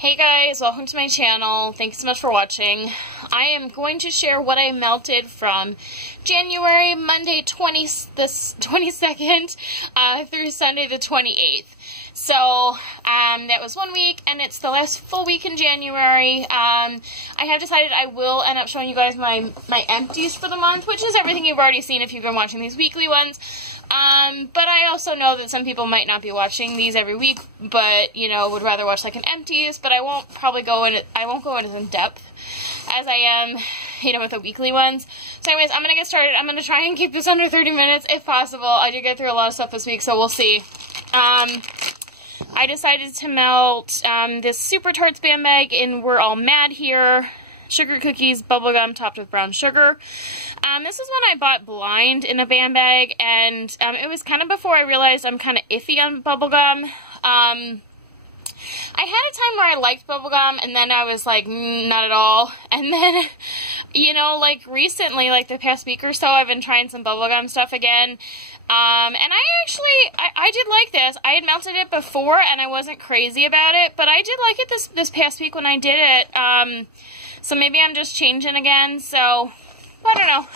Hey guys, welcome to my channel. Thanks so much for watching. I am going to share what I melted from January, Monday the 22nd through Sunday the 28th. So that was 1 week, and it's the last full week in January. I have decided I will end up showing you guys my empties for the month, which is everything you've already seen if you've been watching these weekly ones. But I also know that some people might not be watching these every week, but, you know, would rather watch like an empties, but I won't go into in depth as I am, you know, with the weekly ones. So anyways, I'm going to get started. I'm going to try and keep this under 30 minutes if possible. I did get through a lot of stuff this week, so we'll see. I decided to melt this Super Tarts band bag in We're All Mad Here. Sugar cookies, bubblegum topped with brown sugar. This is one I bought blind in a band bag, and it was kind of before I realized I'm kind of iffy on bubblegum. I had a time where I liked bubblegum, and then I was like, not at all. And then, you know, like recently, like the past week or so, I've been trying some bubblegum stuff again. And I did like this. I had melted it before, and I wasn't crazy about it, but I did like it this past week when I did it. So maybe I'm just changing again, so I don't know.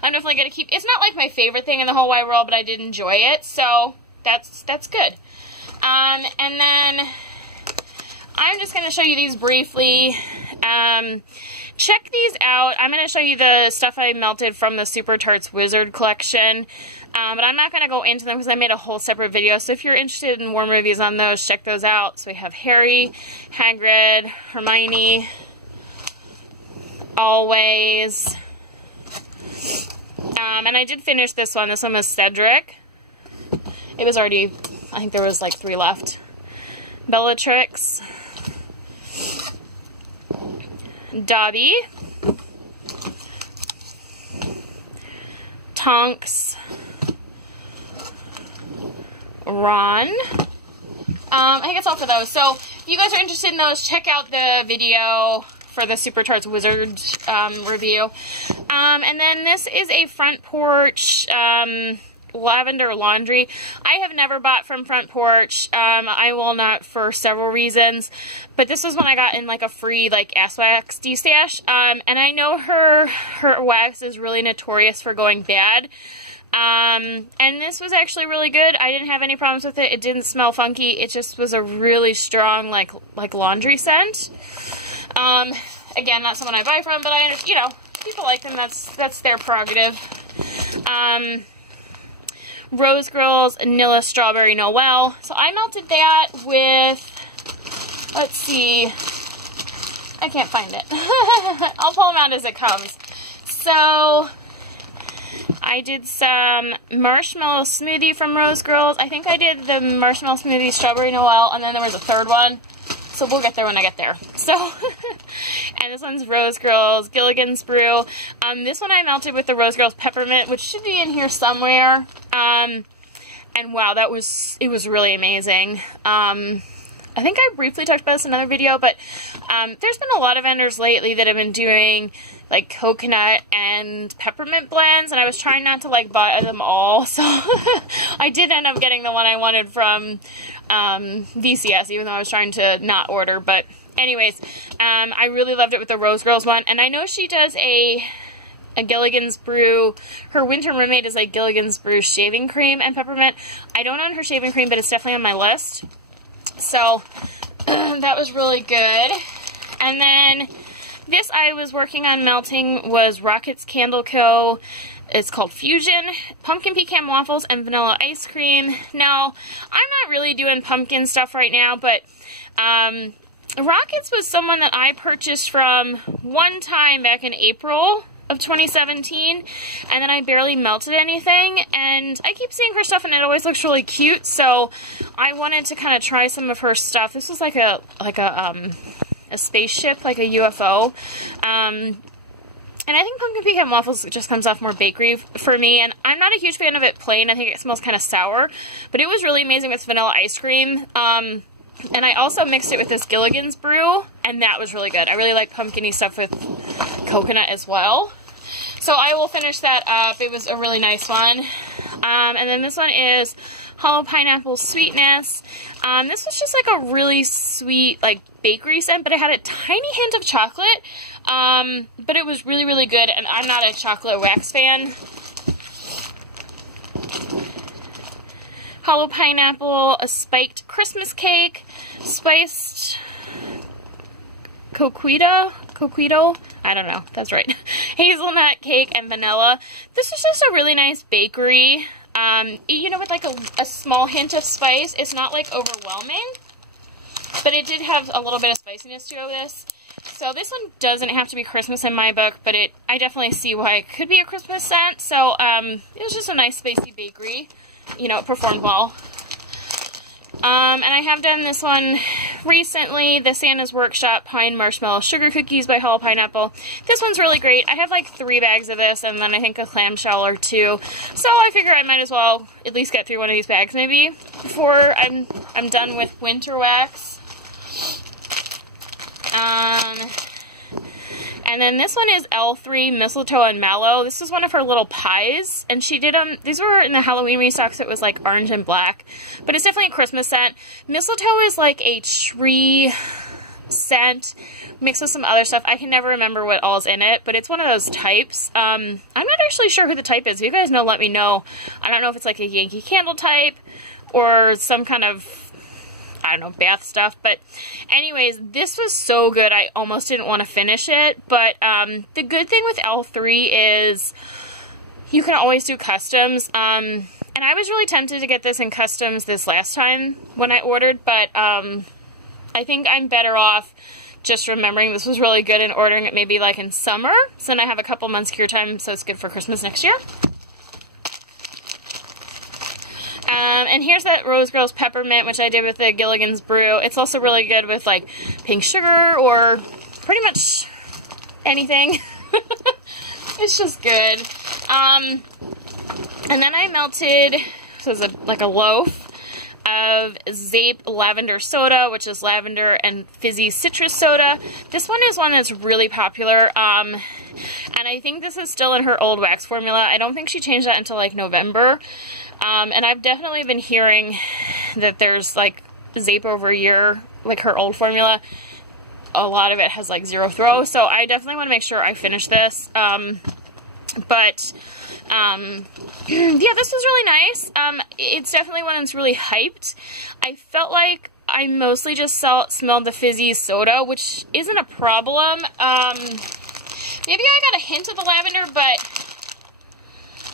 I'm definitely going to keep, it's not like my favorite thing in the whole wide world, but I did enjoy it, so that's good. And then I'm just going to show you these briefly. Check these out. I'm going to show you the stuff I melted from the Super Tarts Wizard collection. But I'm not going to go into them because I made a whole separate video. So if you're interested in more reviews on those, check those out. So we have Harry, Hagrid, Hermione, Always. And I did finish this one. This one was Cedric. It was already, I think there was like 3 left. Bellatrix. Dobby. Tonks. Ron. I think it's all for those. So if you guys are interested in those, check out the video for the Super Tarts Wizard review. And then this is a Front Porch lavender laundry. I have never bought from Front Porch. I will not for several reasons. But this was one I got in like a free like ass wax de-stash. And I know her wax is really notorious for going bad. And this was actually really good. I didn't have any problems with it. It didn't smell funky. It just was a really strong like laundry scent. Again, not someone I buy from, but you know, people like them. That's their prerogative. Rose Girls Vanilla Strawberry Noel. So I melted that with, let's see, I can't find it. I'll pull them out as it comes. So I did some marshmallow smoothie from Rose Girls. I think I did the marshmallow smoothie Strawberry Noel, and then there was a third one. So we'll get there when I get there. So, and this one's Rose Girls Gilligan's Brew. This one I melted with the Rose Girls Peppermint, which should be in here somewhere. And wow, it was really amazing. I think I briefly talked about this in another video, but there's been a lot of vendors lately that have been doing like coconut and peppermint blends, and I was trying not to like buy them all, so I did end up getting the one I wanted from VCS, even though I was trying to not order. But anyways, I really loved it with the Rose Girls one, and I know she does a Gilligan's Brew. Her winter roommate is like Gilligan's Brew shaving cream and peppermint. I don't own her shaving cream, but it's definitely on my list. So that was really good. And then this I was working on melting was Rocket's Candle Co. It's called Fusion. Pumpkin pecan waffles and vanilla ice cream. Now, I'm not really doing pumpkin stuff right now, but Rocket's was someone that I purchased from one time back in April of 2017, and then I barely melted anything, and I keep seeing her stuff and it always looks really cute, so I wanted to kind of try some of her stuff. This was like a spaceship, like a UFO, and I think pumpkin pecan waffles just comes off more bakery for me, and I'm not a huge fan of it plain. I think it smells kind of sour, but it was really amazing with vanilla ice cream. And I also mixed it with this Gilligan's Brew, and that was really good. I really like pumpkin-y stuff with coconut as well. So I will finish that up. It was a really nice one. And then this one is Hollow Pineapple Sweetness. This was just like a really sweet sweet, like, bakery scent, but it had a tiny hint of chocolate. But it was really, really good, and I'm not a chocolate wax fan. Hollow pineapple, a spiked Christmas cake, spiced coquito, I don't know, that's right, hazelnut cake, and vanilla. This was just a really nice bakery, you know, with like a small hint of spice. It's not like overwhelming, but it did have a little bit of spiciness to this. So this one doesn't have to be Christmas in my book, but I definitely see why it could be a Christmas scent. So it was just a nice spicy bakery. You know, it performed well. And I have done this one recently, the Santa's Workshop Pine Marshmallow Sugar Cookies by Hollow Pineapple. This one's really great. I have like 3 bags of this, and then I think a clamshell or 2. So I figure I might as well at least get through one of these bags maybe before I'm done with winter wax. And then this one is L3 Mistletoe and Mallow. This is one of her little pies, and she did them. These were in the Halloween restock, so it was like orange and black, but it's definitely a Christmas scent. Mistletoe is like a tree scent mixed with some other stuff. I can never remember what all's in it, but it's one of those types. I'm not actually sure who the type is. If you guys know, let me know. I don't know if it's like a Yankee Candle type or some kind of, I don't know, bath stuff. But anyways, this was so good, I almost didn't want to finish it. But the good thing with L3 is you can always do customs. And I was really tempted to get this in customs this last time when I ordered, but I think I'm better off just remembering this was really good and ordering it maybe like in summer. So then I have a couple months cure time, so it's good for Christmas next year. And here's that Rose Girls Peppermint, which I did with the Gilligan's Brew. It's also really good with like pink sugar or pretty much anything. It's just good. And then I melted, so it's like a loaf of Zape Lavender Soda, which is lavender and fizzy citrus soda. This one is one that's really popular. And I think this is still in her old wax formula. I don't think she changed that until like November. And I've definitely been hearing that there's like Zape over a year, like her old formula, a lot of it has like 0 throw, so I definitely want to make sure I finish this. Yeah, this was really nice. It's definitely one that's really hyped. I felt like I mostly just smelled the fizzy soda, which isn't a problem. Maybe I got a hint of the lavender, but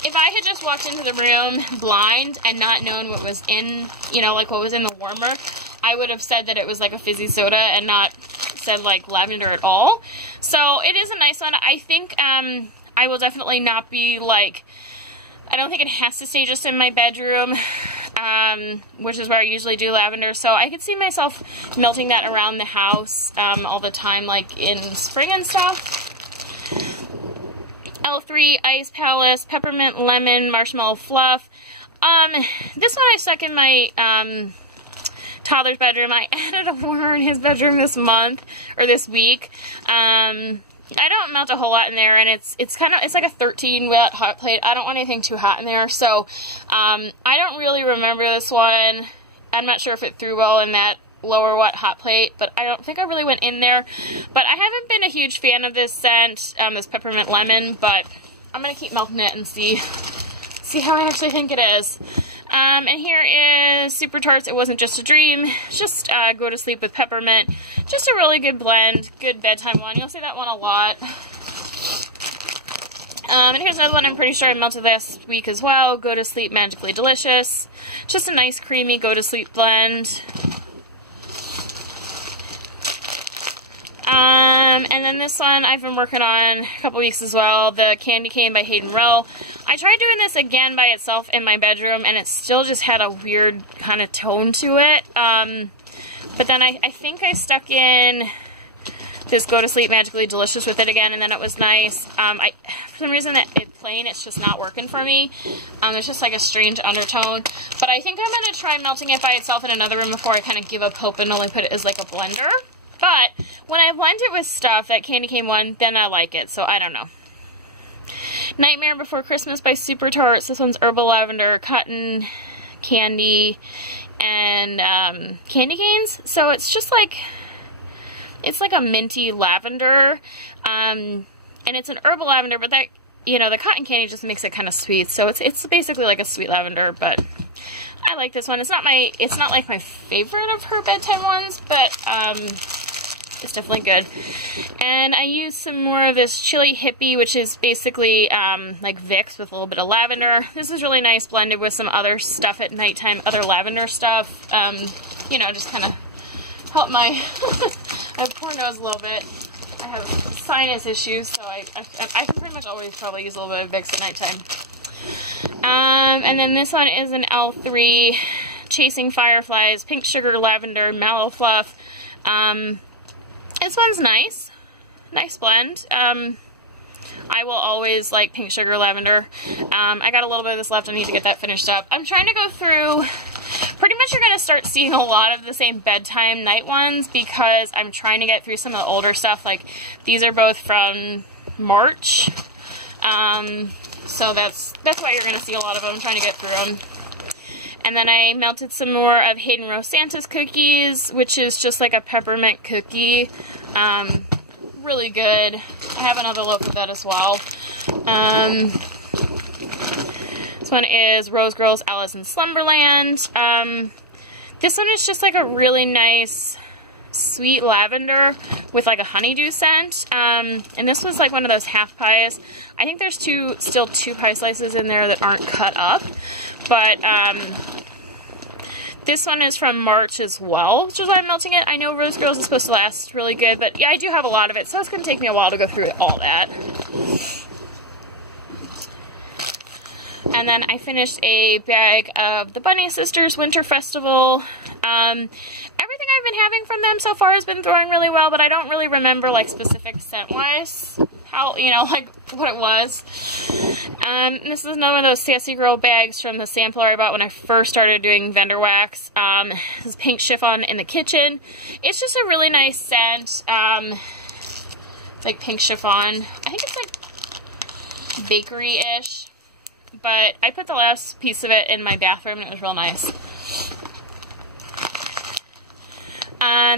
if I had just walked into the room blind and not known what was in, you know, like what was in the warmer, I would have said that it was like a fizzy soda and not said like lavender at all. So it is a nice one. I think I will definitely not be like, I don't think it has to stay just in my bedroom, which is where I usually do lavender. So I could see myself melting that around the house all the time, like in spring and stuff. L3 Ice Palace Peppermint Lemon Marshmallow Fluff. This one I stuck in my toddler's bedroom. I added a warmer in his bedroom this month, or this week. I don't melt a whole lot in there, and it's like a 13 watt hot plate. I don't want anything too hot in there, so I don't really remember this one. I'm not sure if it threw well in that lower watt hot plate, but I don't think I really went in there. But I haven't been a huge fan of this scent, this peppermint lemon, but I'm gonna keep melting it and see how I actually think it is. And here is Super Tarts It Wasn't Just a Dream. Just Go to Sleep with Peppermint. Just a really good blend, good bedtime one. You'll see that one a lot. And here's another one I'm pretty sure I melted last week as well. Go to Sleep Magically Delicious. Just a nice creamy go to sleep blend. And then this one I've been working on a couple weeks as well, the Candy Cane by Hayden Rowe. I tried doing this again by itself in my bedroom, and it still just had a weird kind of tone to it. But then I think I stuck in this Go to Sleep Magically Delicious with it again, and then it was nice. For some reason, it's just not working for me. There's just like a strange undertone. But I think I'm going to try melting it by itself in another room before I kind of give up hope and only put it as like a blender. But when I blend it with stuff, that Candy Cane one, then I like it, so I don't know. Nightmare Before Christmas by Super Tarts. This one's Herbal Lavender, Cotton candy and candy canes. So it's just like, it's like a minty lavender, and it's an herbal lavender, but that, you know, the cotton candy just makes it kind of sweet. So it's basically like a sweet lavender, but I like this one. It's not like my favorite of her bedtime ones, but it's definitely good. And I used some more of this Chili Hippie, which is basically like Vicks with a little bit of lavender. This is really nice blended with some other stuff at nighttime, other lavender stuff. You know, just kind of help my I have poor nose a little bit. I have sinus issues, so I can pretty much always probably use a little bit of Vicks at nighttime. And then this one is an L3 Chasing Fireflies, Pink Sugar Lavender Mallow Fluff. This one's nice. Nice blend. I will always like Pink Sugar Lavender. I got a little bit of this left. I need to get that finished up. I'm trying to go through... Pretty much you're going to start seeing a lot of the same bedtime night ones because I'm trying to get through some of the older stuff. Like, these are both from March. So that's why you're going to see a lot of them. I'm trying to get through them. And then I melted some more of Hayden Rose Santa's cookies, which is just like a peppermint cookie. Really good. I have another loaf of that as well. This one is Rose Girls Alice in Slumberland. This one is just like a really nice sweet lavender with like a honeydew scent. And this was like one of those half pies. I think there's still two pie slices in there that aren't cut up. But this one is from March as well, which is why I'm melting it. I know Rose Girls is supposed to last really good, but yeah, I do have a lot of it, so it's going to take me a while to go through all that. And then I finished a bag of the Bunny Sisters Winter Festival. Everything I've been having from them so far has been throwing really well, but I don't really remember, like, specific scent-wise how, you know, like, what it was. This is another one of those Sassy Girl bags from the sampler I bought when I first started doing vendor wax. This is Pink Chiffon in the Kitchen. It's just a really nice scent, like pink chiffon. I think it's, like, bakery-ish. But I put the last piece of it in my bathroom and it was real nice.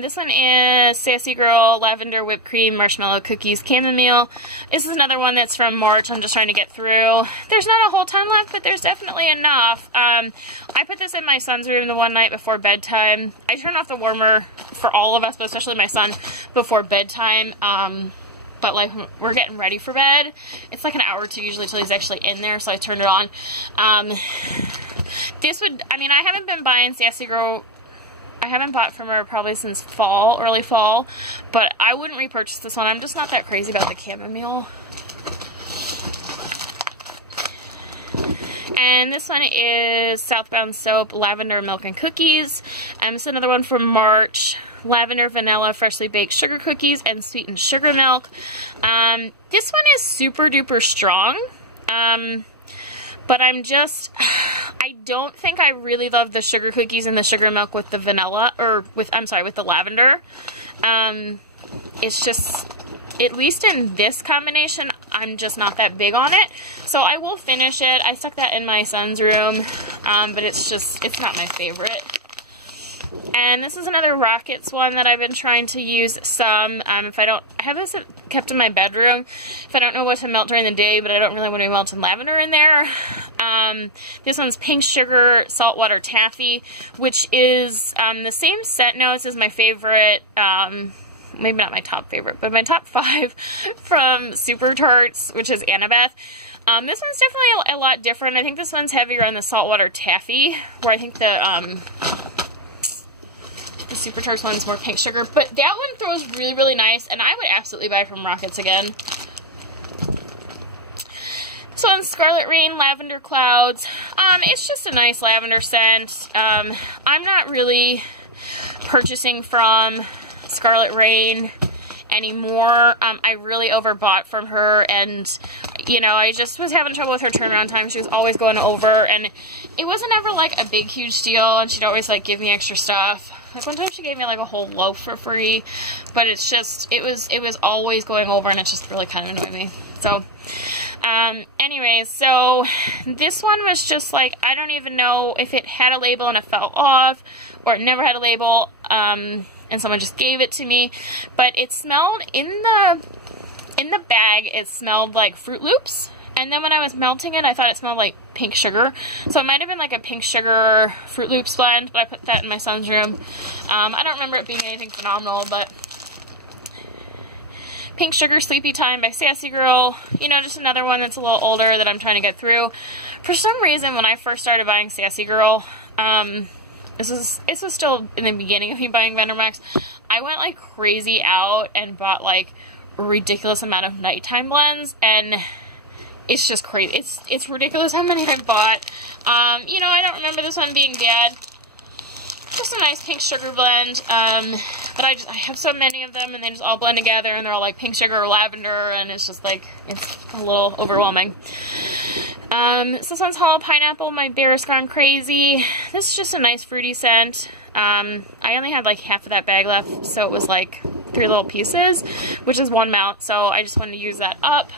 This one is Sassy Girl Lavender Whipped Cream Marshmallow Cookies Chamomile. This is another one that's from March. I'm just trying to get through. There's not a whole ton left, but there's definitely enough. I put this in my son's room the one night before bedtime. I turned off the warmer for all of us, but especially my son, before bedtime. But like we're getting ready for bed. It's like an hour or two usually till he's actually in there, so I turned it on. This would, I mean, I haven't been buying Sassy Girl. I haven't bought from her probably since fall, early fall, but I wouldn't repurchase this one. I'm just not that crazy about the chamomile. And this one is Southbound Soap Lavender Milk and Cookies. This is another one from March. Lavender Vanilla Freshly Baked Sugar Cookies and Sweetened Sugar Milk. This one is super duper strong. But I don't think I really love the sugar cookies and the sugar milk with the vanilla, or with the lavender. It's just, at least in this combination, I'm just not that big on it. So I will finish it. I stuck that in my son's room, but it's not my favorite. And this is another Rockets one that I've been trying to use some. I have this kept in my bedroom if I don't know what to melt during the day, but I don't really want to be melting lavender in there. This one's Pink Sugar Saltwater Taffy, which is the same scent notes as my favorite, maybe not my top favorite, but my top 5 from Super Tarts, which is Annabeth. This one's definitely a lot different. I think this one's heavier on the Saltwater Taffy, where I think the Super Tarts one's more pink sugar, but that one throws really, really nice, and I would absolutely buy from Rockets again. This one's Scarlet Rain Lavender Clouds. It's just a nice lavender scent. I'm not really purchasing from Scarlet Rain anymore. I really overbought from her, and you know, I just was having trouble with her turnaround time. She was always going over, and it wasn't ever like a big huge deal, and she'd always like give me extra stuff. Like one time she gave me like a whole loaf for free, but it's just, it was always going over, and it just really kind of annoyed me. So Anyways, so this one was just like, I don't even know if it had a label and it fell off, or it never had a label, and someone just gave it to me, but it smelled, in the bag, it smelled like Fruit Loops, and then when I was melting it, I thought it smelled like pink sugar, so it might have been like a pink sugar Fruit Loops blend, but I put that in my son's room. I don't remember it being anything phenomenal, but Pink Sugar Sleepy Time by Sassy Girl, you know, just another one that's a little older that I'm trying to get through. For some reason, when I first started buying Sassy Girl, this was still in the beginning of me buying Vendermax, I went like crazy out and bought like a ridiculous amount of nighttime blends, and it's just crazy. It's ridiculous how many I bought. You know, I don't remember this one being bad. Just a nice pink sugar blend, but I have so many of them, and they just all blend together, and they're all like pink sugar or lavender, and it's just like, it's a little overwhelming. So this one's Hollow Pineapple, My Bear's Gone Crazy. This is just a nice fruity scent. I only had like half of that bag left, so it was like 3 little pieces, which is 1 mount, so I just wanted to use that up.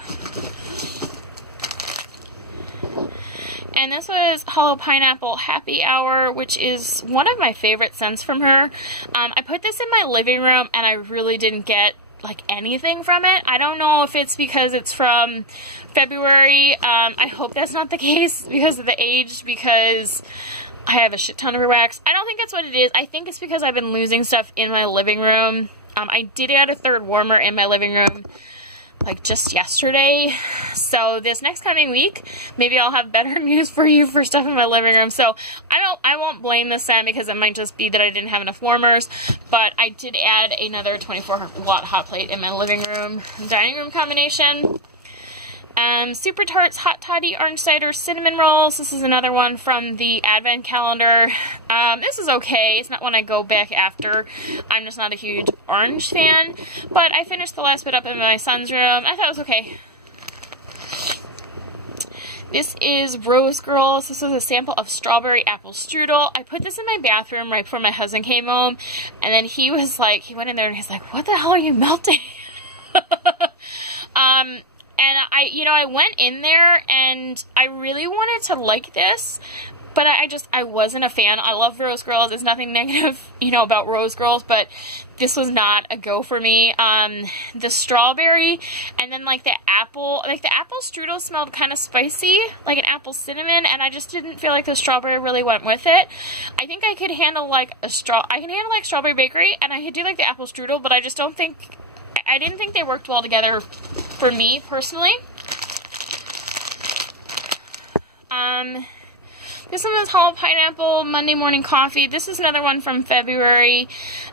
And this was Hollow Pineapple Happy Hour, which is one of my favorite scents from her. I put this in my living room, and I really didn't get like anything from it. I don't know if it's because it's from February. I hope that's not the case because of the age, because I have a shit ton of wax. I don't think that's what it is. I think it's because I've been losing stuff in my living room. I did add a 3rd warmer in my living room like just yesterday, so this next coming week maybe I'll have better news for you for stuff in my living room. So I won't blame this scent, because it might just be that I didn't have enough warmers, but I did add another 24-watt hot plate in my living room and dining room combination. Super Tarts Hot Toddy Orange Cider Cinnamon Rolls. This is another one from the Advent Calendar. This is okay. It's not one I go back after. I'm just not a huge orange fan, but I finished the last bit up in my son's room. I thought it was okay. This is Rose Girls. This is a sample of Strawberry Apple Strudel. I put this in my bathroom right before my husband came home, and then he was like, he went in there and he's like, what the hell are you melting? And I went in there and I really wanted to like this, but I wasn't a fan. I love Rose Girls. There's nothing negative, about Rose Girls, but this was not a go for me. The strawberry and then like the apple strudel smelled kind of spicy, like an apple cinnamon, and I just didn't feel like the strawberry really went with it. I think I could handle like strawberry bakery, and I could do like the apple strudel, but I didn't think they worked well together for me, personally. This one is Hollow Pineapple Monday Morning Coffee. This is another one from February.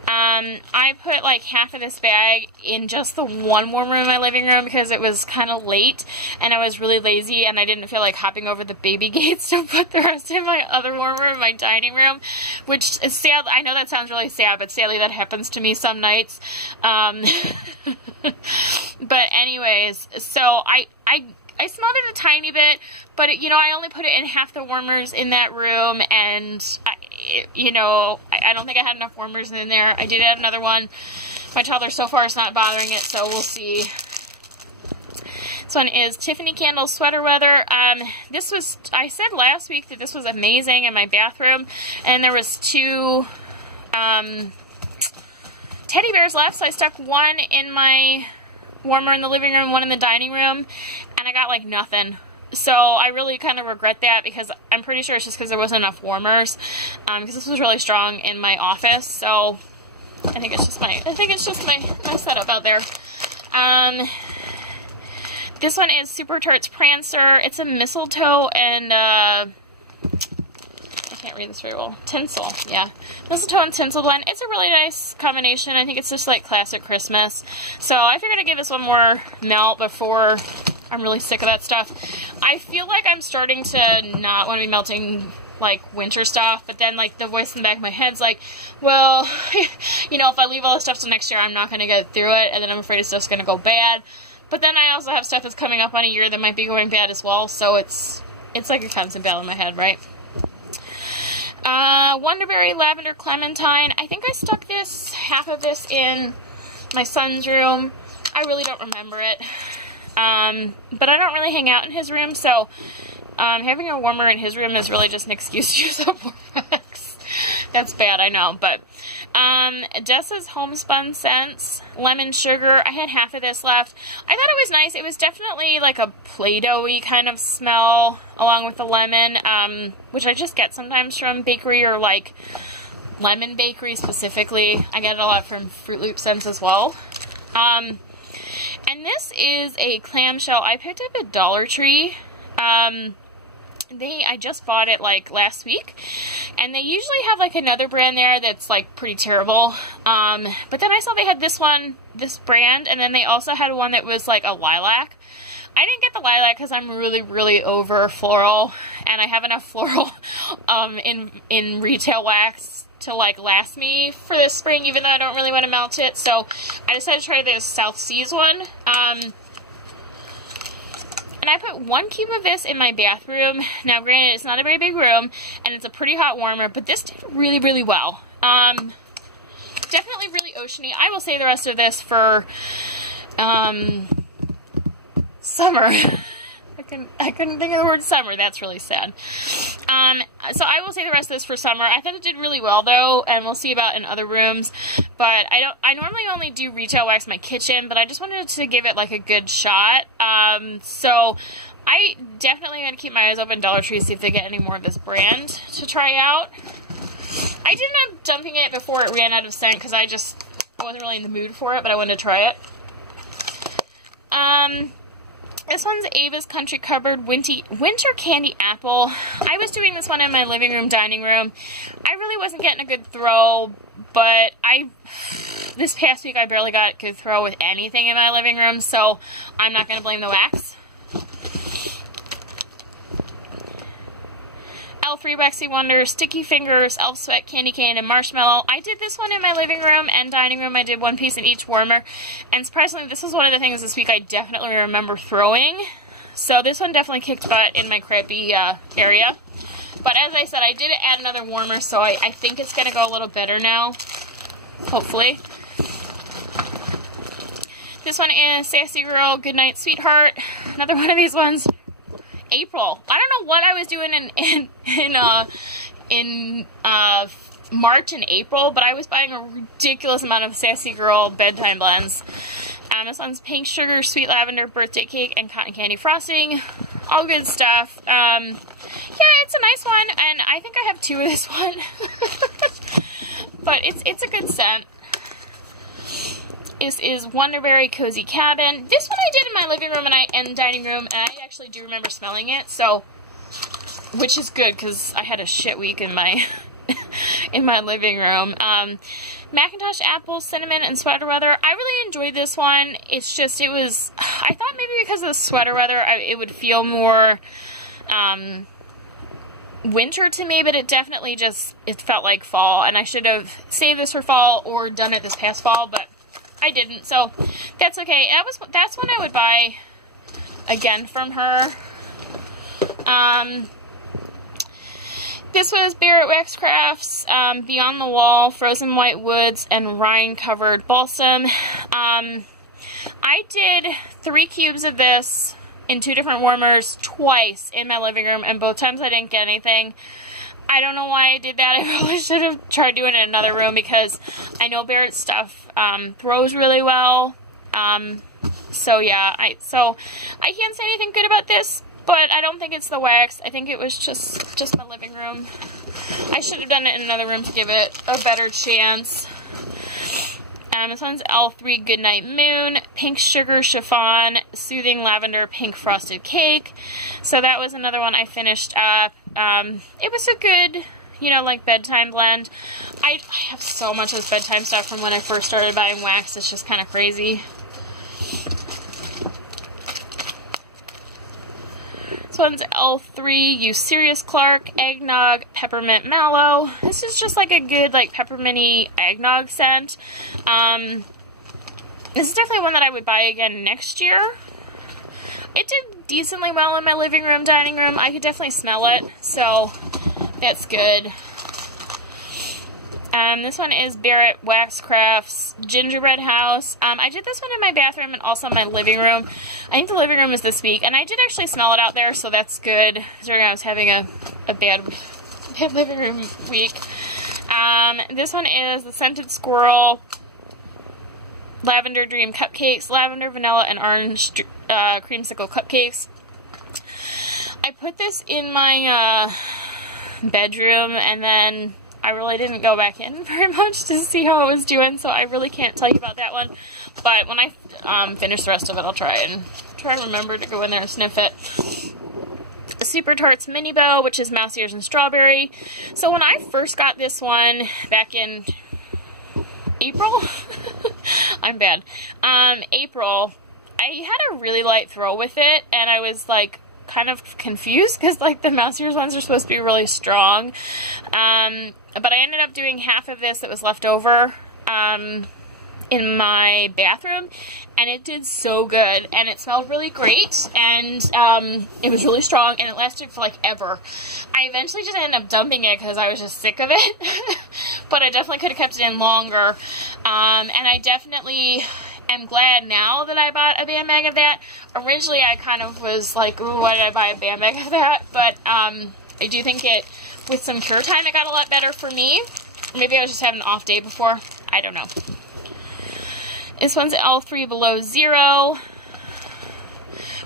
I put like half of this bag in just the 1 warmer in my living room because it was kind of late and I was really lazy and I didn't feel like hopping over the baby gates to put the rest in my other warmer in my dining room, which is sad. I know that sounds really sad, but sadly that happens to me some nights. But anyways, so I smelled it a tiny bit, but I only put it in half the warmers in that room, and I don't think I had enough warmers in there. I did add another one. My toddler so far is not bothering it, so we'll see. This one is Tiffany Candle Sweater Weather. I said last week that this was amazing in my bathroom, and there was 2 teddy bears left, so I stuck one in my warmer in the living room, one in the dining room, and I got like nothing. So I really kind of regret that because I'm pretty sure it's just because there wasn't enough warmers, because this was really strong in my office. So I think it's just my setup out there. This one is Super Tarts Prancer. It's a mistletoe and I can't read this very well. Tinsel, yeah. Mistletoe and tinsel blend. It's a really nice combination. I think it's just like classic Christmas. So I figured I'd give this one more melt before I'm really sick of that stuff. I feel like I'm starting to not want to be melting like winter stuff, but then like the voice in the back of my head's like, well, if I leave all this stuff till next year, I'm not going to get through it, and then I'm afraid stuff's going to go bad. But then I also have stuff that's coming up on a year that might be going bad as well, so it's like a constant battle in my head, right? Wonderberry Lavender Clementine. I think I stuck half of this in my son's room. I really don't remember it. but I don't really hang out in his room, so having a warmer in his room is really just an excuse to use up more products. That's bad, I know, but Dessa's Homespun Scents, Lemon Sugar. I had half of this left. I thought it was nice. It was definitely like a Play-Doh-y kind of smell along with the lemon, which I just get sometimes from bakery or like Lemon Bakery specifically. I get it a lot from Fruit Loop scents as well. And this is a clamshell I picked up at Dollar Tree. I just bought it like last week, and they usually have like another brand there that's like pretty terrible, but then I saw they had this brand, and then they also had one that was like a lilac. I didn't get the lilac because I'm really over floral, and I have enough floral in retail wax to like last me for this spring, even though I don't really want to melt it. So I decided to try this South Seas one. And I put 1 cube of this in my bathroom. Now, granted, it's not a very big room, and it's a pretty hot warmer, but this did really well. Definitely really oceany. I will save the rest of this for summer. I couldn't think of the word summer. That's really sad. So I will save the rest of this for summer. I thought it did really well though, and we'll see about in other rooms. But I normally only do retail wax in my kitchen, but I just wanted to give it like a good shot. So I definitely going to keep my eyes open Dollar Tree to see if they get any more of this brand to try out. I didn't end up dumping it before it ran out of scent because I wasn't really in the mood for it, but I wanted to try it. This one's Ava's Country Cupboard Winter Candy Apple. I was doing this one in my living room, dining room. I really wasn't getting a good throw, but this past week I barely got a good throw with anything in my living room, so I'm not going to blame the wax. L3 Waxy Wonder, Sticky Fingers, Elf Sweat, Candy Cane, and Marshmallow. I did this one in my living room and dining room. I did 1 piece in each warmer. And surprisingly, this is one of the things this week I definitely remember throwing. So this one definitely kicked butt in my crappy area. But as I said, I did add another warmer, so I think it's going to go a little better now. Hopefully. This one is Sassy Girl, Goodnight Sweetheart. Another one of these ones. April. I don't know what I was doing in March and April, but I was buying a ridiculous amount of Sassy Girl bedtime blends. This one's Pink Sugar, Sweet Lavender, Birthday Cake, and Cotton Candy Frosting. All good stuff. Yeah, it's a nice one, and I think I have 2 of this one. But it's a good scent. This is Wonderberry Cozy Cabin. This one I did in my living room and dining room, and I actually do remember smelling it, so, which is good, because I had a shit week in my in my living room. Macintosh Apple, Cinnamon, and Sweater Weather. I really enjoyed this one. It's just, I thought maybe because of the sweater weather, it would feel more winter to me, but it definitely it felt like fall, and I should have saved this for fall or done it this past fall, but I didn't, so that's okay. That's one I would buy again from her. This was Barrett Wax Crafts, Beyond the Wall, Frozen White Woods, and Rind Covered Balsam. I did 3 cubes of this in 2 different warmers twice in my living room, and both times I didn't get anything. I don't know why I did that. I probably should have tried doing it in another room because I know Barrett's stuff throws really well. So yeah, I can't say anything good about this, but I don't think it's the wax. I think it was just my living room. I should have done it in another room to give it a better chance. This one's L3 Goodnight Moon, Pink Sugar Chiffon, Soothing Lavender Pink Frosted Cake. So that was another one I finished up. It was a good, like bedtime blend. I have so much of this bedtime stuff from when I first started buying wax. It's just kind of crazy. This one's L3 Eucerius Clark, Eggnog, Peppermint Mallow. This is just like a good pepperminty eggnog scent. This is definitely one that I would buy again next year. It did decently well in my living room, dining room. I could definitely smell it, so that's good. This one is Barrett Wax Crafts Gingerbread House. I did this one in my bathroom and also my living room. I think the living room is this week, and I did actually smell it out there, so that's good. Considering I was having a bad living room week. This one is the Scented Squirrel Lavender Dream Cupcakes, lavender, vanilla, and orange creamsicle cupcakes. I put this in my bedroom, and then I really didn't go back in very much to see how it was doing, so I really can't tell you about that one. But when I finish the rest of it, I'll try and remember to go in there and sniff it. The Super Tarts Mini Bow, which is mouse ears and strawberry. So when I first got this one back in April, I'm bad. April, I had a really light throw with it, and I was like kind of confused because like the mouse ears ones are supposed to be really strong. But I ended up doing half of this that was left over in my bathroom, and it did so good, and it smelled really great, and it was really strong, and it lasted for like ever. I eventually just ended up dumping it because I was just sick of it, but I definitely could have kept it in longer, and I definitely am glad now that I bought a band bag of that. Originally I kind of was like, ooh, why did I buy a band bag of that? But I do think it, with some cure time, it got a lot better for me. Maybe I was just having an off day before. I don't know. This one's L3 Below Zero.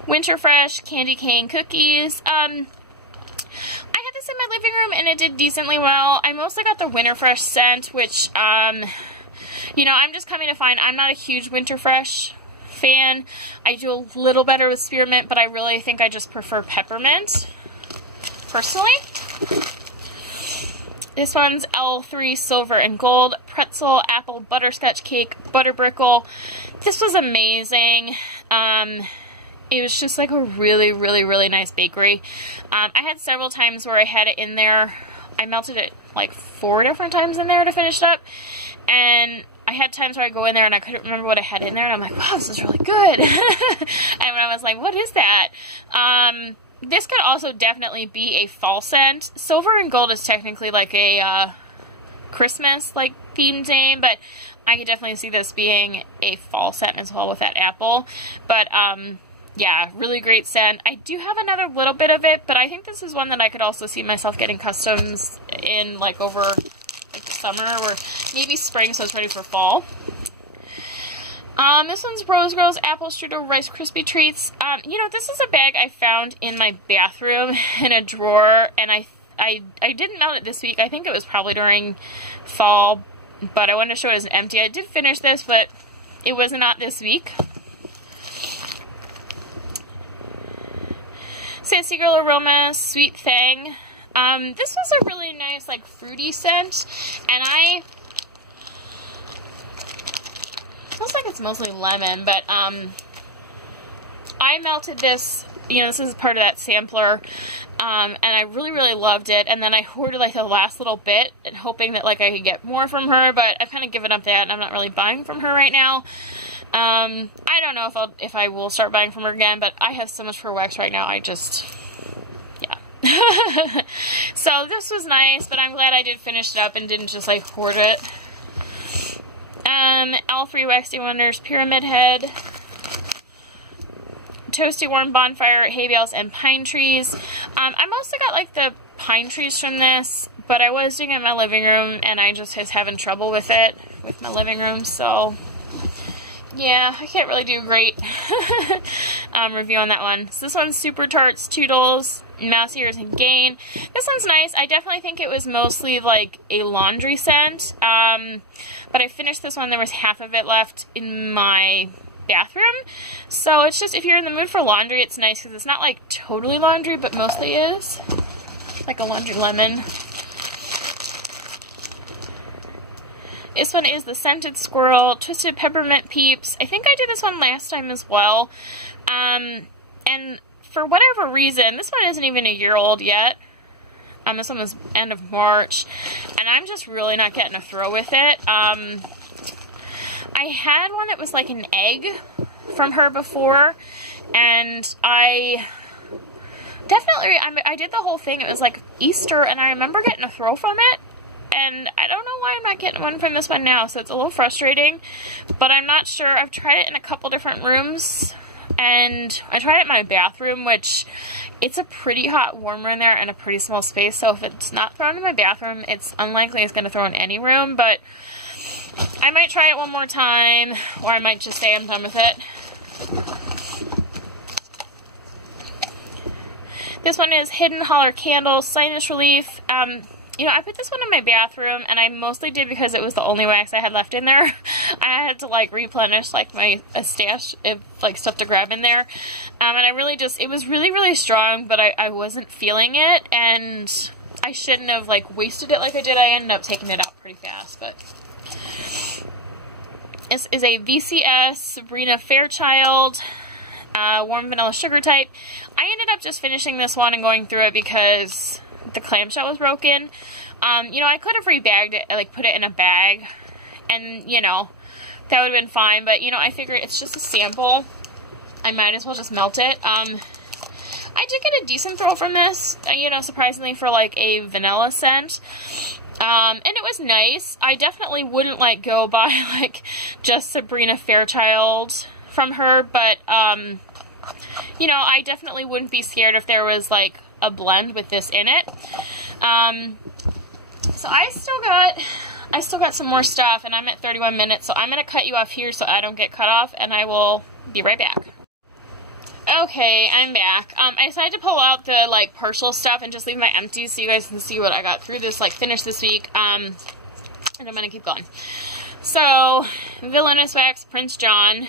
Winter Fresh Candy Cane Cookies. I had this in my living room and it did decently well. I mostly got the Winter Fresh scent, which, you know, I'm just coming to find I'm not a huge Winter Fresh fan. I do a little better with spearmint, but I really think I just prefer peppermint, personally. This one's L3 Silver and Gold Pretzel Apple Butterscotch Cake Butter Brickle. This was amazing. It was just like a really, really, really nice bakery. I had several times where I had it in there. I melted it like 4 different times in there to finish it up. And I had times where I go in there and I couldn't remember what I had in there. And I'm like, wow, this is really good. And when I was like, what is that? This could also definitely be a fall scent. Silver and Gold is technically like a Christmas like themed name, but I could definitely see this being a fall scent as well with that apple. But yeah, really great scent. I do have another little bit of it, but I think this is one that I could also see myself getting customs in like over like the summer or maybe spring, so it's ready for fall. This one's Rose Girls Apple Strudel Rice Krispie Treats. You know, this is a bag I found in my bathroom in a drawer, and I didn't melt it this week. I think it was probably during fall, but I wanted to show it as empty. I did finish this, but it was not this week. Sassy Girl Aroma Sweet Thang. This was a really nice, like, fruity scent, and looks like it's mostly lemon, but I melted this, you know, this is part of that sampler, and I really, really loved it, and then I hoarded like the last little bit and hoping that like I could get more from her, but I've kind of given up that and I'm not really buying from her right now. I don't know if I will start buying from her again, but I have so much for wax right now, I just, yeah. So this was nice, but I'm glad I did finish it up and didn't just like hoard it. L3 Waxy Wonders Pyramid Head, Toasty Warm Bonfire, Hay Bales, and Pine Trees. I mostly got like the pine trees from this, but I was doing it in my living room and I just was having trouble with it, with my living room, so yeah, I can't really do a great review on that one. So this one's Super Tarts Toodles, Mouse Ears, and Gain. This one's nice. I definitely think it was mostly like a laundry scent, but I finished this one. There was half of it left in my bathroom, so it's just, if you're in the mood for laundry, it's nice because it's not like totally laundry, but mostly is like a laundry lemon. This one is the Scented Squirrel Twisted Peppermint Peeps. I think I did this one last time as well, and for whatever reason, this one isn't even a year old yet. This one was end of March, and I'm just really not getting a throw with it. I had one that was like an egg from her before, and I did the whole thing. It was like Easter, and I remember getting a throw from it, and I don't know why I'm not getting one from this one now, so it's a little frustrating, but I'm not sure. I've tried it in a couple different rooms, and I tried it in my bathroom, which it's a pretty hot warmer in there and a pretty small space, so if it's not thrown in my bathroom, it's unlikely it's going to throw in any room, but I might try it one more time, or I might just say I'm done with it. This one is Hidden Holler Candle Sinus Relief. You know, I put this one in my bathroom, and I mostly did because it was the only wax I had left in there. I had to, like, replenish, like, my stash of, like, stuff to grab in there. And I really just, it was really, really strong, but I wasn't feeling it, and I shouldn't have, like, wasted it like I did. I ended up taking it out pretty fast, but... This is a VCS Sabrina Fairchild warm vanilla sugar type. I ended up just finishing this one and going through it because the clamshell was broken. You know, I could have rebagged it, like put it in a bag, and you know, that would have been fine, but you know, I figured it's just a sample. I might as well just melt it. I did get a decent throw from this, you know, surprisingly for like a vanilla scent. And it was nice. I definitely wouldn't like go buy like just Sabrina Fairchild from her, but you know, I definitely wouldn't be scared if there was like a blend with this in it. So I still got some more stuff, and I'm at 31 minutes, so I'm gonna cut you off here so I don't get cut off, and I will be right back. Okay, I'm back. I decided to pull out the, like, partial stuff and just leave my empties so you guys can see what I got through this, like, finished this week. And I'm gonna keep going. So, Villainous Wax Prince John.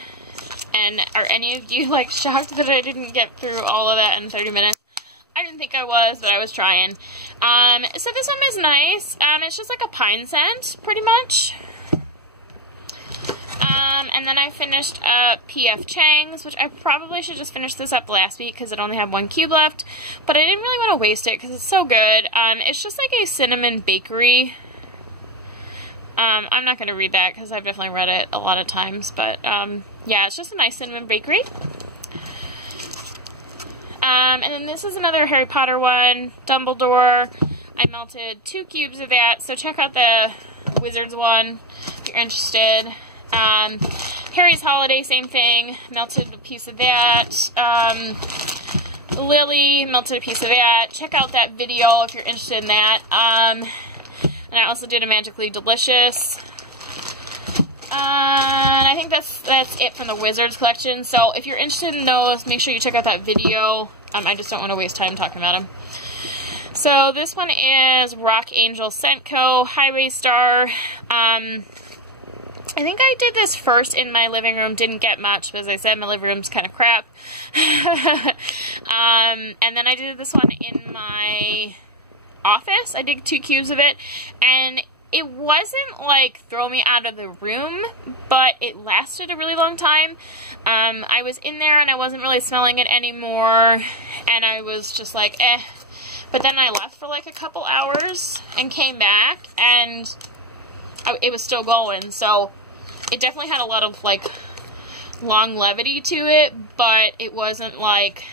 And are any of you, like, shocked that I didn't get through all of that in 30 minutes? I didn't think I was, but I was trying. So this one is nice. It's just like a pine scent, pretty much. And then I finished up P.F. Chang's, which I probably should just finish this up last week because it only had one cube left. But I didn't really want to waste it because it's so good. It's just like a cinnamon bakery. I'm not going to read that because I've definitely read it a lot of times. But, yeah, it's just a nice cinnamon bakery. And then this is another Harry Potter one, Dumbledore. I melted 2 cubes of that, so check out the Wizards one if you're interested. Harry's Holiday, same thing, melted a piece of that. Lily, melted a piece of that. Check out that video if you're interested in that. And I also did a Magically Delicious. And I think that's it from the Wizards collection. So if you're interested in those, make sure you check out that video. I just don't want to waste time talking about them. So this one is Rock Angel Scent Co. Highway Star. I think I did this first in my living room. Didn't get much, but as I said, my living room's kind of crap. And then I did this one in my office. I did 2 cubes of it, and it wasn't like throw me out of the room, but it lasted a really long time. I was in there and I wasn't really smelling it anymore, and I was just like, eh. But then I left for like a couple hours and came back, and it was still going. So it definitely had a lot of like longevity to it, but it wasn't like,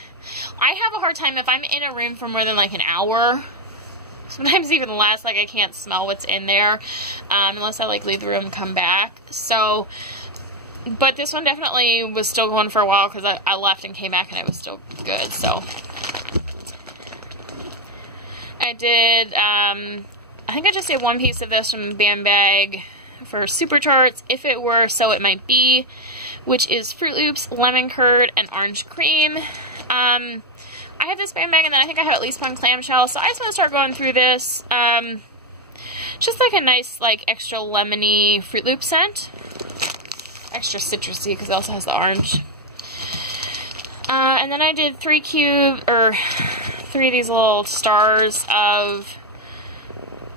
I have a hard time if I'm in a room for more than like an hour. Sometimes even less, like I can't smell what's in there, unless I like leave the room and come back. So, but this one definitely was still going for a while because I left and came back and it was still good. So, I did, I think I just did 1 piece of this from Bam Bag for Super Charts, If It Were, So It Might Be, which is Fruit Loops, lemon curd, and orange cream. I have this Bam Bag, and then I think I have at least 1 clamshell, so I just want to start going through this. Just like a nice, like, extra lemony Fruit Loop scent. Extra citrusy, because it also has the orange. And then I did 3 of these little stars of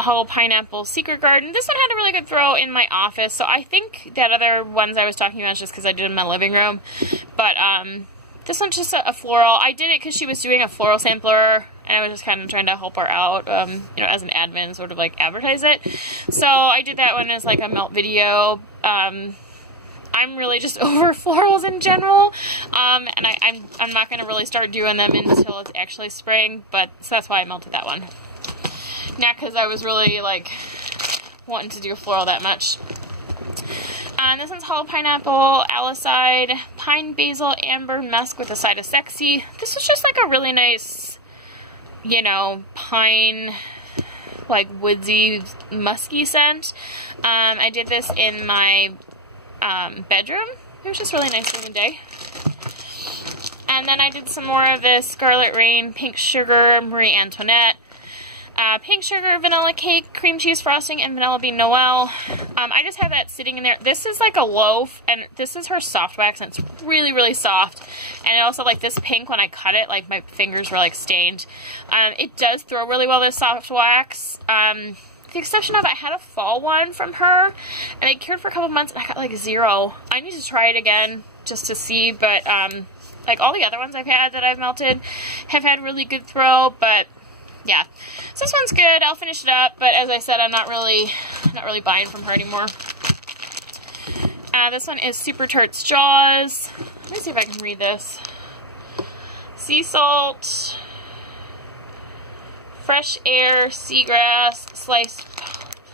Whole Pineapple Secret Garden. This one had a really good throw in my office, so I think that other ones I was talking about is just because I did it in my living room. But, this one's just a floral. I did it because she was doing a floral sampler, and I was just kind of trying to help her out, you know, as an admin, sort of like advertise it. So I did that one as like a melt video. I'm really just over florals in general, and I'm not going to really start doing them until it's actually spring, but so that's why I melted that one. Not because I was really like wanting to do floral that much. This one's Hollow Pineapple, Alicide, Pine Basil, Amber, Musk with a side of Sexy. This was just like a really nice, you know, pine, like woodsy, musky scent. I did this in my bedroom. It was just really nice during the day. And then I did some more of this Scarlet Rain, Pink Sugar, Marie Antoinette. Pink Sugar, Vanilla Cake, Cream Cheese Frosting, and Vanilla Bean Noel. I just have that sitting in there. This is like a loaf, and this is her soft wax, and it's really, really soft. And also, like, this pink, when I cut it, like, my fingers were, like, stained. It does throw really well, this soft wax. The exception of, I had a fall one from her, and it cured for a couple months, and I got, like, 0. I need to try it again, just to see, but, like, all the other ones I've had that I've melted have had really good throw, but yeah, so this one's good. I'll finish it up, but as I said, I'm not really buying from her anymore. This one is Super Tarts Jaws. Let me see if I can read this. Sea salt, fresh air, seagrass, sliced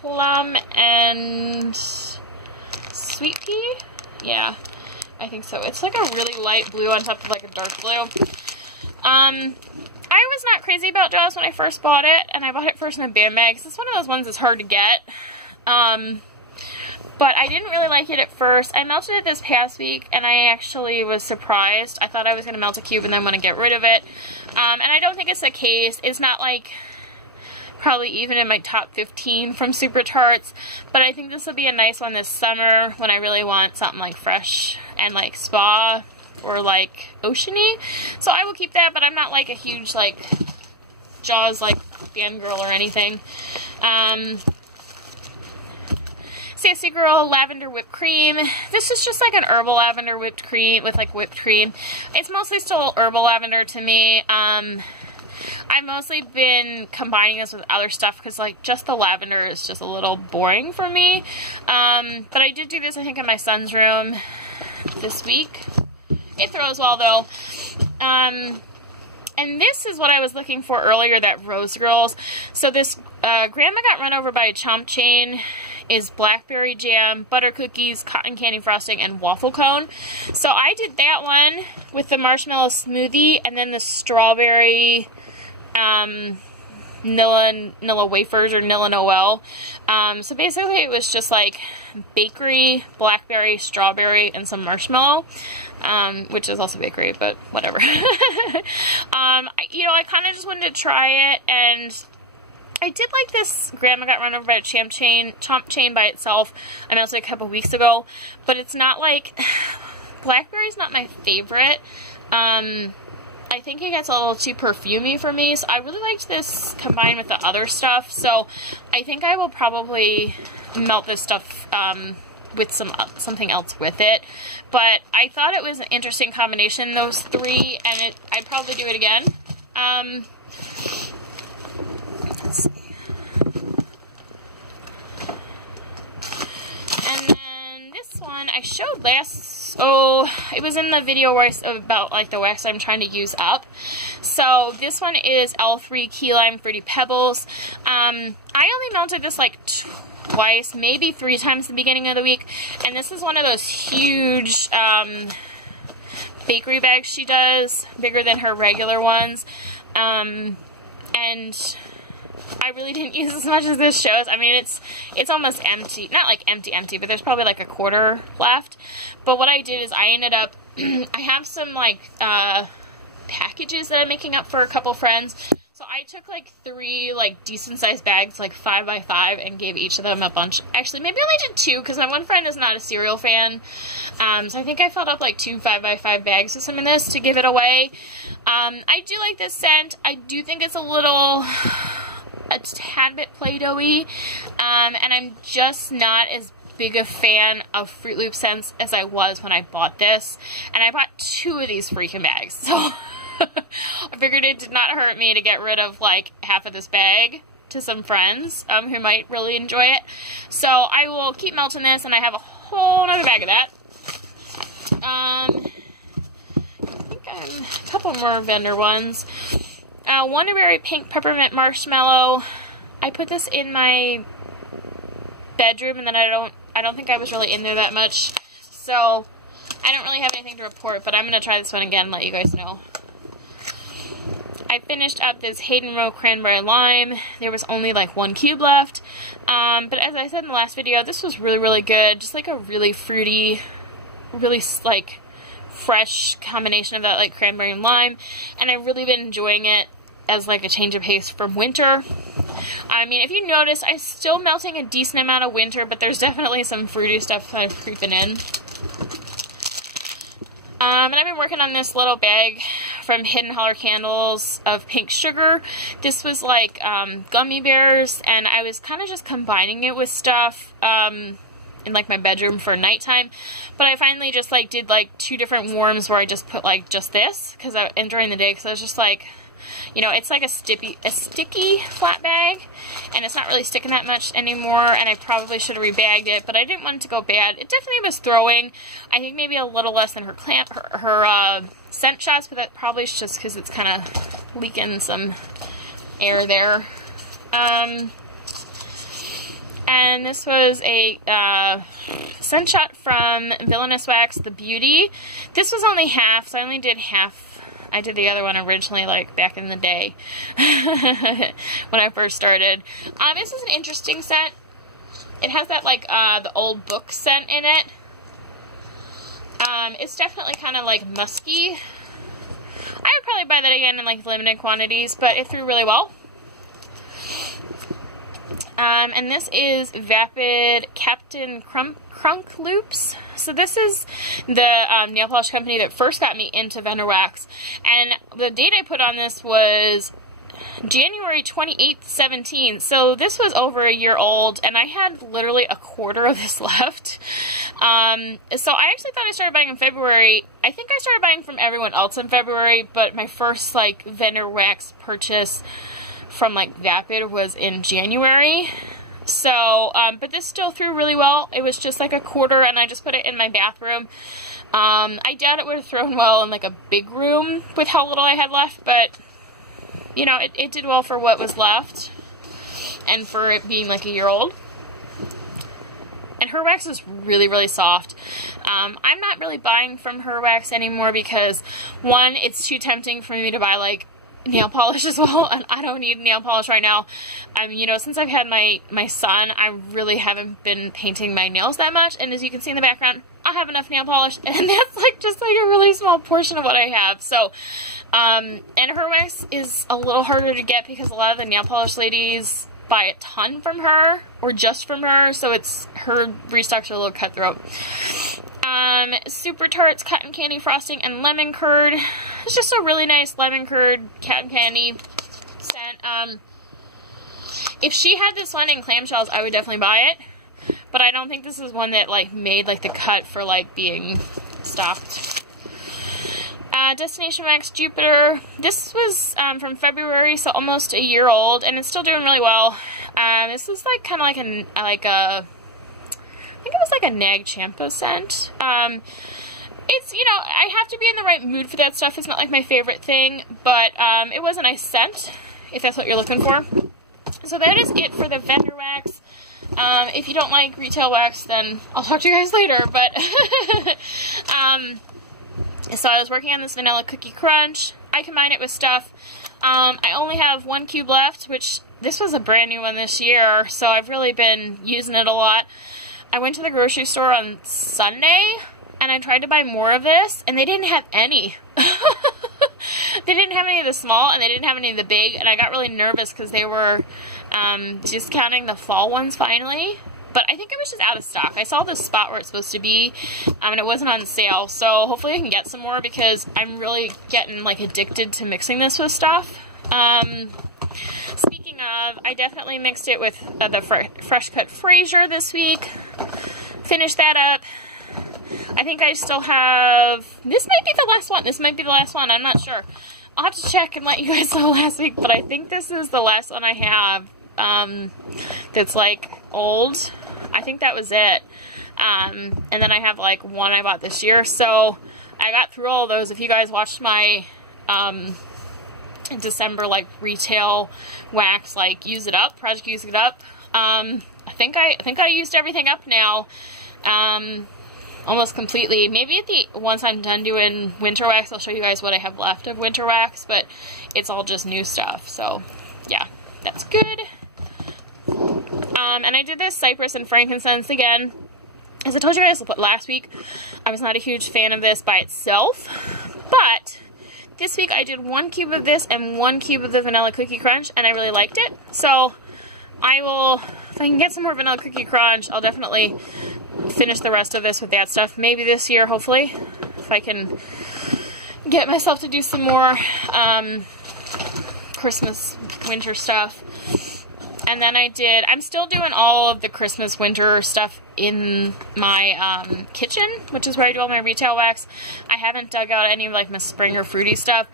plum, and sweet pea. Yeah, I think so. It's like a really light blue on top of like a dark blue. I was not crazy about Jaws when I first bought it, and I bought it first in a band bag, because it's one of those ones that's hard to get. But I didn't really like it at first. I melted it this past week, and I actually was surprised. I thought I was going to melt a cube and then want to get rid of it. And I don't think it's the case. It's not like probably even in my top 15 from Super Tarts, but I think this will be a nice one this summer when I really want something like fresh and like spa or like oceany. So I will keep that, but I'm not like a huge like Jaws like fangirl or anything. Sassy Girl Lavender Whipped Cream. This is just like an herbal lavender whipped cream with like whipped cream. It's mostly still herbal lavender to me. I've mostly been combining this with other stuff because like just the lavender is just a little boring for me. But I did do this I think in my son's room this week. It throws well though. And this is what I was looking for earlier, that Rose Girls. So this Grandma Got Run Over by a Chomp Chain is blackberry jam, butter cookies, cotton candy frosting, and waffle cone. So I did that one with the marshmallow smoothie and then the strawberry Nilla wafers or Nilla Noel. So basically it was just like bakery, blackberry, strawberry, and some marshmallow, which is also bakery, but whatever. You know, I kind of just wanted to try it, and I did like this Grandma Got Run Over by a Chomp Chain by itself. I melted it a couple weeks ago, but it's not like, blackberry's not my favorite. I think it gets a little too perfumey for me, so I really liked this combined with the other stuff, so I think I will probably melt this stuff with something else with it. But I thought it was an interesting combination, those three, and I'd probably do it again. Let's see. And then this one I showed last, it was in the video where about like the wax I'm trying to use up. So this one is L3 Key Lime Fruity Pebbles. I only melted this like twice, maybe 3 times at the beginning of the week, and this is one of those huge bakery bags she does, bigger than her regular ones, and I really didn't use as much as this shows. I mean, it's almost empty. Not like empty, but there's probably like a quarter left. But what I did is I ended up, I have some like packages that I'm making up for a couple friends. So I took like 3 like decent sized bags, like 5 by 5, and gave each of them a bunch. Actually, maybe I only did 2 because my one friend is not a cereal fan. So I think I filled up like 2 5 by 5 bags of some of this to give it away. I do like this scent. I do think it's a tad bit Play-Doh-y, and I'm just not as big a fan of Fruit Loop scents as I was when I bought this, and I bought 2 of these freaking bags, so I figured it did not hurt me to get rid of like half of this bag to some friends who might really enjoy it. So I will keep melting this, and I have a whole other bag of that. I think a couple more vendor ones. Wonderberry Pink Peppermint Marshmallow. I put this in my bedroom, and then I don't think I was really in there that much, so I don't really have anything to report, but I'm going to try this one again and let you guys know. I finished up this Hayden Row Cranberry Lime. There was only like 1 cube left, but as I said in the last video, this was really, really good. Just like a really fruity, really like fresh combination of that like cranberry and lime, and I've really been enjoying it as like a change of pace from winter. I mean, if you notice, I'm still melting a decent amount of winter, but there's definitely some fruity stuff kind of creeping in. And I've been working on this little bag from Hidden Holler Candles of pink sugar. This was like gummy bears, and I was kind of just combining it with stuff in like my bedroom for nighttime. But I finally just like did like 2 different warms where I just put like just this, and during the day, because I was just like, you know, it's like a sticky flat bag, and it's not really sticking that much anymore, and I probably should have rebagged it, but I didn't want it to go bad. It definitely was throwing, I think maybe a little less than her scent shots, but that probably is just because it's kind of leaking some air there. And this was a scent shot from Villainous Wax, The Beauty. This was only half, so I only did half. I did the other one originally, like, back in the day, when I first started. This is an interesting scent. It has that, like, the old book scent in it. It's definitely kind of, like, musky. I would probably buy that again in, like, limited quantities, but it threw really well. And this is Vapid Captain Crunk Loops. So this is the nail polish company that first got me into vendor wax, and the date I put on this was January 28th, 17. So this was over a year old, and I had literally a quarter of this left. So I actually thought I started buying in February. I think I started buying from everyone else in February, but my first like vendor wax purchase from like Vapid was in January. So, but this still threw really well. It was just like a quarter, and I just put it in my bathroom. I doubt it would have thrown well in like a big room with how little I had left, but, you know, it did well for what was left, and for it being like a year old. And her wax is really, really soft. I'm not really buying from her wax anymore because, one, it's too tempting for me to buy like nail polish as well, and I don't need nail polish right now. You know, since I've had my son, I really haven't been painting my nails that much, and as you can see in the background, I have enough nail polish, and that's like just like a really small portion of what I have. So, and her wax is a little harder to get because a lot of the nail polish ladies buy a ton from her, or just from her, so it's, her restocks are a little cutthroat. Super Tarts Cotton Candy Frosting and Lemon Curd. It's just a really nice lemon curd cotton candy scent. If she had this one in clamshells, I would definitely buy it, but I don't think this is one that like made like the cut for like being stocked. Destination Wax Jupiter. This was from February, so almost a year old, and it's still doing really well. This is like kind of like a I think it was like a Nag Champa scent. It's, you know, I have to be in the right mood for that stuff. It's not like my favorite thing, but it was a nice scent, if that's what you're looking for. So that is it for the vendor wax. If you don't like retail wax, then I'll talk to you guys later, but so I was working on this Vanilla Cookie Crunch. I combined it with stuff. I only have 1 cube left, which this was a brand new one this year, so I've really been using it a lot. I went to the grocery store on Sunday, and I tried to buy more of this, and they didn't have any. They didn't have any of the small, and they didn't have any of the big, and I got really nervous because they were discounting the fall ones finally. But I think it was just out of stock. I saw the spot where it's supposed to be, and it wasn't on sale. So hopefully I can get some more because I'm really getting like addicted to mixing this with stuff. Speaking of, I definitely mixed it with the Fresh Cut Fraser this week. Finished that up. I think I still have, this might be the last one. This might be the last one. I'm not sure. I'll have to check and let you guys know last week, but I think this is the last one I have that's like old. I think that was it. And then I have like one I bought this year. So I got through all of those. If you guys watched my December like retail wax, like Use It Up, Project Use It Up, I think I used everything up now. Almost completely. Maybe once I'm done doing winter wax, I'll show you guys what I have left of winter wax, but it's all just new stuff. So yeah, that's good. And I did this cypress and frankincense again. As I told you guys last week, I was not a huge fan of this by itself, but this week I did 1 cube of this and 1 cube of the vanilla cookie crunch, and I really liked it. So I will, if I can get some more vanilla cookie crunch, I'll definitely finish the rest of this with that stuff. Maybe this year, hopefully, if I can get myself to do some more Christmas winter stuff. And then I'm still doing all of the Christmas winter stuff in my kitchen, which is where I do all my retail wax. I haven't dug out any of like my spring or fruity stuff,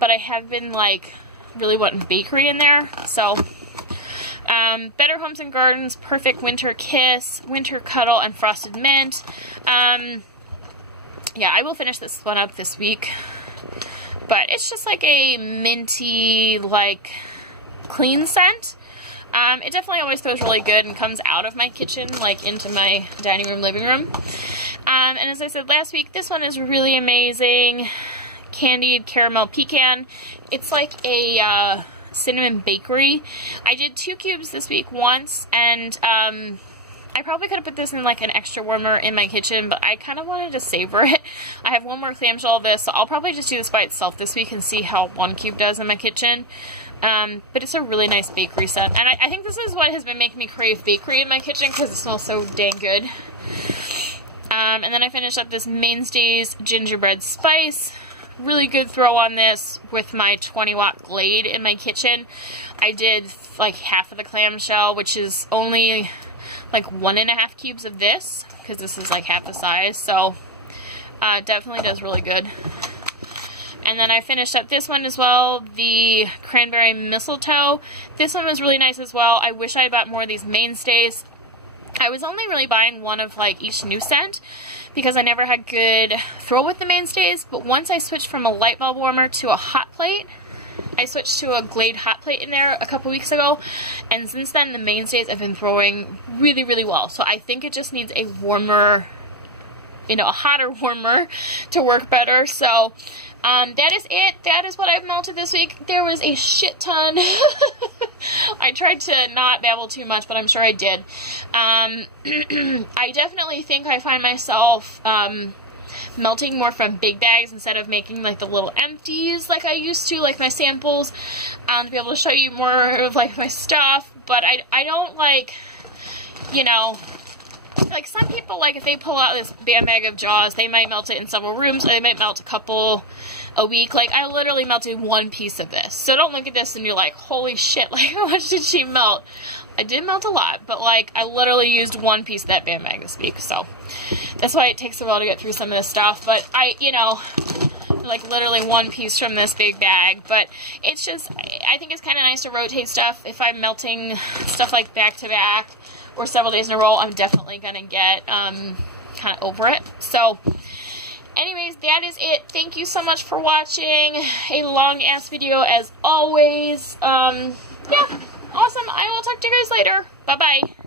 but I have been like really wanting bakery in there. So Better Homes and Gardens, Perfect Winter Kiss, Winter Cuddle, and Frosted Mint. Yeah, I will finish this one up this week. But it's just like a minty, like, clean scent. It definitely always feels really good and comes out of my kitchen, like, into my dining room, living room. And as I said last week, this one is really amazing. Candied Caramel Pecan. It's like a cinnamon bakery. I did 2 cubes this week once, and I probably could have put this in like an extra warmer in my kitchen, but I kind of wanted to savor it. I have one more clamshell of this, so I'll probably just do this by itself this week and see how 1 cube does in my kitchen. But it's a really nice bakery scent, and I think this is what has been making me crave bakery in my kitchen because it smells so dang good. And then I finished up this Mainstays Gingerbread Spice. Really good throw on this with my 20-watt Glade in my kitchen. I did like half of the clamshell, which is only like 1.5 cubes of this, because this is like half the size, so definitely does really good. And then I finished up this one as well, the Cranberry Mistletoe. This one was really nice as well. I wish I bought more of these Mainstays. I was only really buying one of like each new scent because I never had good throw with the Mainstays, but once I switched from a light bulb warmer to a hot plate, I switched to a Glade hot plate in there a couple weeks ago, and since then the Mainstays have been throwing really, really well. So I think it just needs a warmer, you know, a hotter warmer to work better. So that is it. That is what I've melted this week. There was a shit ton. I tried to not babble too much, but I'm sure I did. I definitely think I find myself melting more from big bags instead of making like the little empties like I used to, like my samples, to be able to show you more of like my stuff. But I don't like, you know, like some people, like if they pull out this bag of Jaws, they might melt it in several rooms, or they might melt a couple a week. Like I literally melted 1 piece of this. So don't look at this and you're like, holy shit, like how much did she melt? I did melt a lot, but like I literally used 1 piece of that bag this week. So that's why it takes a while to get through some of this stuff. But you know, like literally 1 piece from this big bag. But it's just, I think it's kind of nice to rotate stuff. If I'm melting stuff like back to back or several days in a row, I'm definitely gonna get kind of over it. So anyways, that is it. Thank you so much for watching. A long ass video as always. Yeah, awesome. I will talk to you guys later. Bye bye.